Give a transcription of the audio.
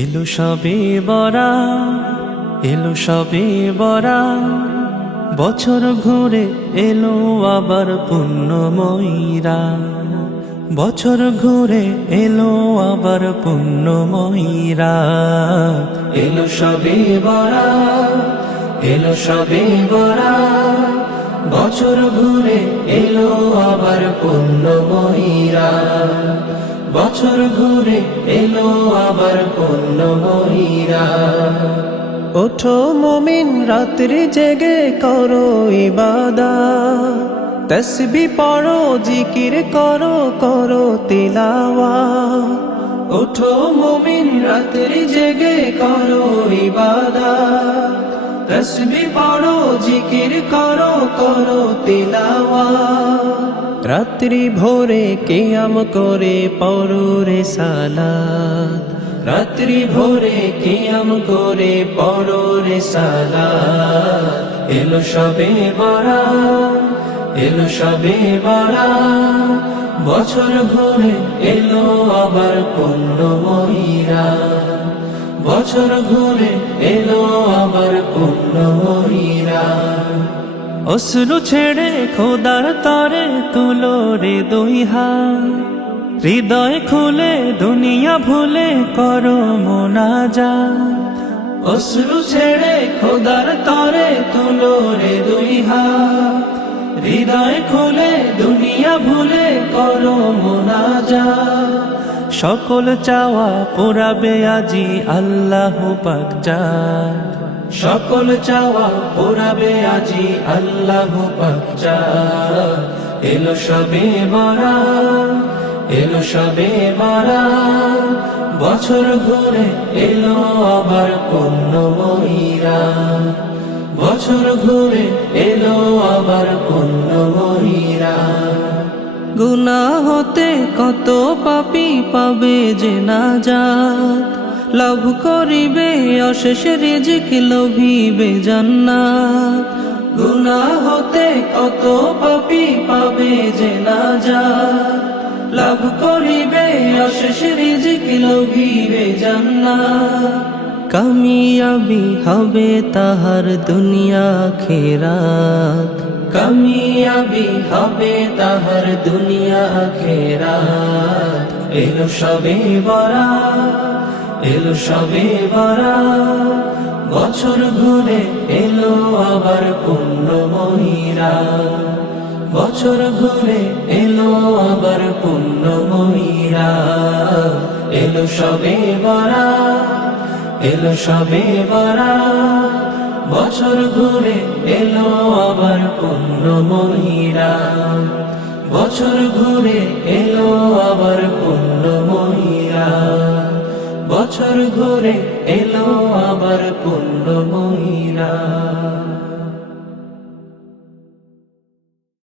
এলো সবে বরা, এলো সবে বরা, বছর ঘুরে এলো আবার পুণ্যময়ীরা। বছর ঘুরে এলো আবার পুণ্যময়ীরা। এলো সবে বরা, এলো সবে বরা, বছর ঘুরে এলো আবার পুণ্যময়ীরা। বছর ঘুরে এলো আবার পুণ্যময়ীরা। ওঠো মুমিন রাত্রি জেগে করো ইবাদত, তাসবিহ পড়ো জিকির করো করো তিলাওয়াত। ওঠো মুমিন রাত্রি জেগে করো ইবাদত, তাসবিহ পড়ো জিকির করো করো তিলাওয়াত। রাত্রি ভোরে কিয়াম করে পড়ো রিসালাত, রাত্রি ভোরে কিয়াম করে পড়ো রিসালাত। এলো সবে বরাত, এলো সবে বরাত, বছর ঘুরে এলো আবার পুণ্যময়ীরা। বছর ঘুরে এলো আবার পুণ্যময়ীরা। অশ্রু ছেড়ে খোদার তরে তুলো রে দুই হাত, হৃদয় খুলে দুনিয়া ভুলে করো মোনাজাত। অশ্রু ছেড়ে খোদার তরে তুলো রে দুই হাত, হৃদয় খুলে দুনিয়া ভুলে করো মোনাজাত। সকল চাওয়া পুরাবে আজি আল্লাহ পাক জান, সকল চাওয়া পুরাবে আজি আল্লাহ পাক জান। এলো সবে বরাত, এলো সবে বরাত, বছর ঘুরে এলো আবার পুণ্যময়ীরা। বছর ঘুরে এলো আবার পুণ্যময়ীরা। গুনাহ হতে কত পাপী পাবে যে নাজাত, লাভ করিবে অশেষ রিজিক লোভিবে জান্নাত। গুনাহ হতে কত পাপী পাবে যে নাজাত, লাভ করিবে অশেষ রিজিক লোভিবে জান্নাত। কামিয়াবি হবে তাহার দুনিয়া আখিরাত, কামিয়াবি হবে তাহার দুনিয়া আখিরাত। এলো সবে বরাত, এলো সবে বরাত, বছর ঘুরে এলো আবার পুণ্যময়ীরা। বছর ঘুরে এলো আবার পুণ্যময়ীরা। এলো সবে বরাত, এলো সবে বরাত, বছর ঘুরে এলো আবার পুণ্যময়ীরা। বছর ঘুরে এলো আবার পুণ্যময়ীরা। বছর ঘুরে এলো আবার পুণ্যময়ীরা।